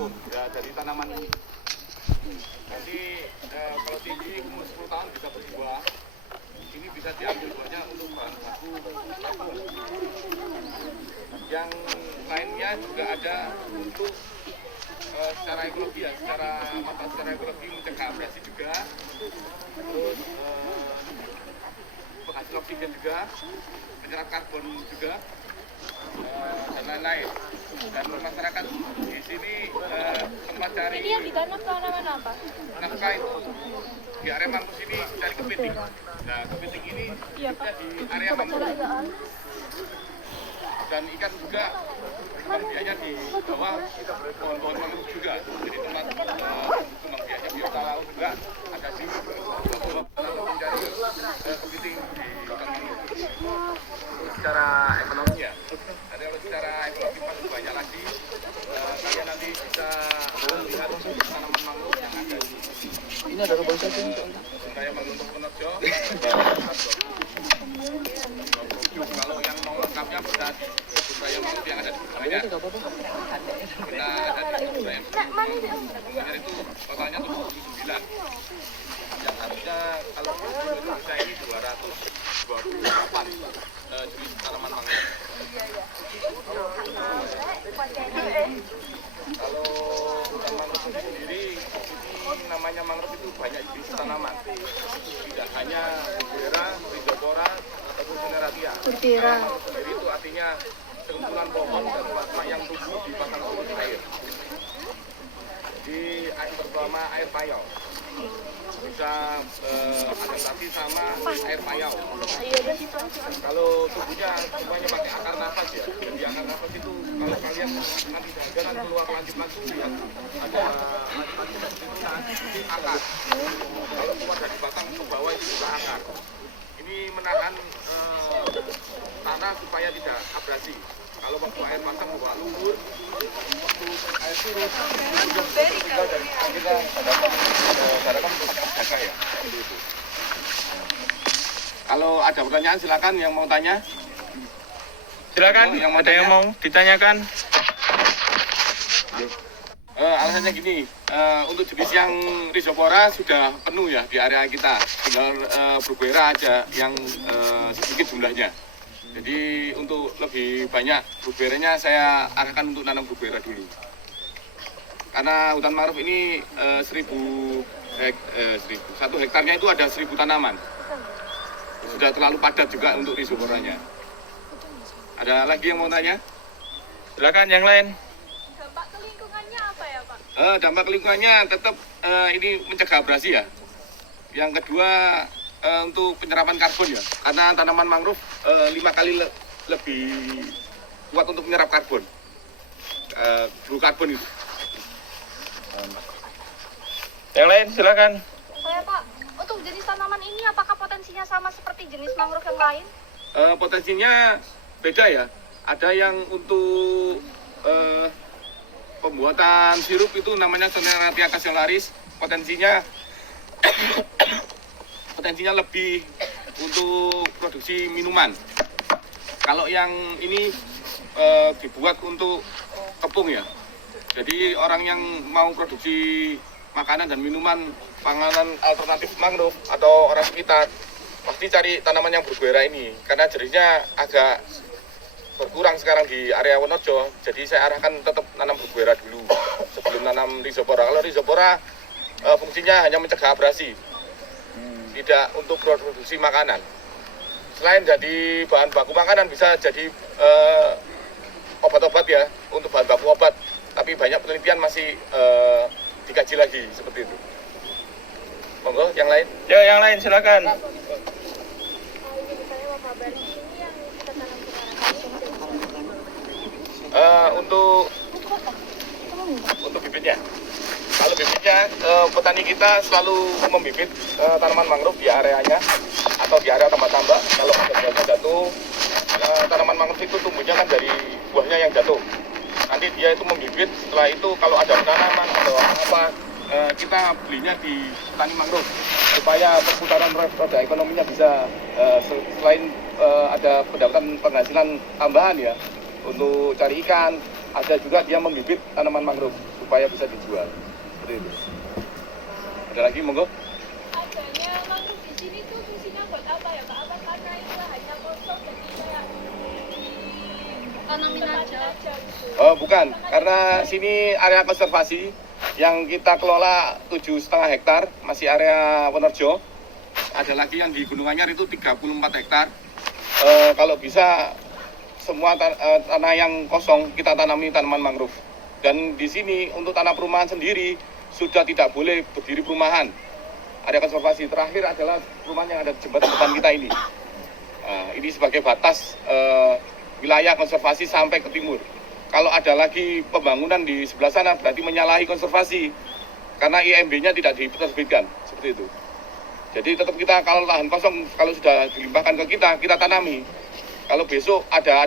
karbon ya dari tanaman ini. Nanti kalau tinggi umur 10 tahun bisa berbuah. Ini bisa diambil buahnya untuk bahan baku karbon. Yang lainnya juga ada untuk secara ekologi ya, secara ekologi mencegah abrasi juga. Terus penghasil oksigen juga, penyerap karbon juga, dan lain-lain. Dan masyarakat di sini tempat cari. Ini yang ditanam tanaman apa? Nafkah itu di area Mampus ini cari kepiting. Nah, kepiting ini Iya, hidupnya Pak. di area Mampus. Dan ikan juga kembang biaknya di bawah pohon-pohon mangrove juga. Jadi tempat kembang biaknya biota laut juga ada di bawah mencari kepiting di hutan mangrove. Secara ekonomi ya. Jadi kalau secara ekonomi masih banyak lagi. Kalian nanti bisa melihat tanaman mangrove yang ada di Ini ada robot satu ini. Sungai Mangrove Wonorejo. Kalau yang mau lengkapnya bisa di kebun raya mangrove yang ada di Surabaya. Kita ada di kebun raya. Kemudian itu totalnya 79. Yang harusnya kalau di Indonesia ini 228 jenis tanaman mangrove. Kalau hutan mangrove sendiri, ini namanya mangrove itu banyak jenis tanaman. Tidak hanya Bugera, Rhizopora, ataupun Cineratia. Mangrove sendiri itu artinya sekumpulan pohon dan plasma yang tumbuh di pasang surut air. Di air terutama air payau. Bisa adaptasi sama air payau. Kalau tubuhnya semuanya pakai akar nafas ya. Jadi akar nafas itu kalau kalian nanti jalan keluar lancip-lancip lihat ada lancip-lancip itu akar. Kalau keluar dari batang ke bawah itu juga akar. Ini menahan tanah supaya tidak abrasi. Kalau waktu air pasang bawa lumpur, waktu air surut, tinggal dan akhirnya ada jaga ya. Itu. Kalau ada pertanyaan silakan yang mau tanya. Silakan, yang ada yang mau ditanyakan. Alasannya gini, untuk jenis yang Rhizopora sudah penuh ya di area kita. Tinggal Bruguera aja yang sedikit jumlahnya. Jadi untuk lebih banyak Brugueranya saya arahkan untuk nanam Bruguera dulu. Karena hutan mangrove ini 1 hektarnya itu ada 1000 tanaman. Sudah terlalu padat juga untuk Rhizoporanya. Ada lagi yang mau tanya? Silakan yang lain. Dampak ke lingkungannya apa ya, Pak? Dampak lingkungannya tetap ini mencegah abrasi ya. Yang kedua untuk penyerapan karbon ya, karena tanaman mangrove 5 kali lebih kuat untuk menyerap karbon, karbon itu. Yang lain silakan. Saya, Pak, untuk jenis tanaman ini apakah potensinya sama seperti jenis mangrove yang lain? Potensinya beda ya. Ada yang untuk pembuatan sirup itu namanya Cineratia caseolaris, potensinya lebih untuk produksi minuman. Kalau yang ini dibuat untuk kepung ya. Jadi orang yang mau produksi makanan dan minuman, panganan alternatif mangrove atau orang sekitar pasti cari tanaman yang Bruguera ini karena jenisnya agak berkurang sekarang di area Wonorejo. Jadi saya arahkan tetap nanam Bruguera dulu sebelum nanam Rhizopora. Kalau Rhizopora fungsinya hanya mencegah abrasi, tidak untuk produksi makanan. Selain jadi bahan baku makanan bisa jadi obat-obat ya, untuk bahan baku obat. Tapi banyak penelitian masih dikaji lagi seperti itu. Monggo yang lain. Ya, yang lain silakan. Saya mau kabarin ini yang kita tanam sekarang. Untuk bibitnya. Kalau bibitnya petani kita selalu membibit tanaman mangrove di areanya atau di area tambak-tambak. Kalau ada buahnya jatuh, tanaman mangrove itu tumbuhnya kan dari buahnya yang jatuh. Nanti dia itu membibit, setelah itu kalau ada tanaman atau apa, kita belinya di petani mangrove supaya perputaran roda ekonominya bisa selain ada pendapatan penghasilan tambahan ya untuk cari ikan, ada juga dia membibit tanaman mangrove supaya bisa dijual. Seperti itu. Ada lagi, monggo. Adanya mangrove di sini tuh fungsinya buat apa ya Pak? Apa karena itu hanya kosong jadi kayak Tanamin aja. gitu? Oh, bukan, karena sini area konservasi yang kita kelola 7,5 hektar, masih area Wonorejo. Ada lagi yang di Gunung Anyar itu 34 hektar. Kalau bisa semua tanah yang kosong kita tanami tanaman mangrove. Dan di sini untuk tanah perumahan sendiri sudah tidak boleh berdiri perumahan. Area konservasi terakhir adalah perumahan yang ada di jembatan depan kita ini. Ini sebagai batas wilayah konservasi sampai ke timur. Kalau ada lagi pembangunan di sebelah sana berarti menyalahi konservasi karena IMB-nya tidak diterbitkan seperti itu. Jadi tetap kita kalau lahan kosong kalau sudah dilimpahkan ke kita tanami. Kalau besok ada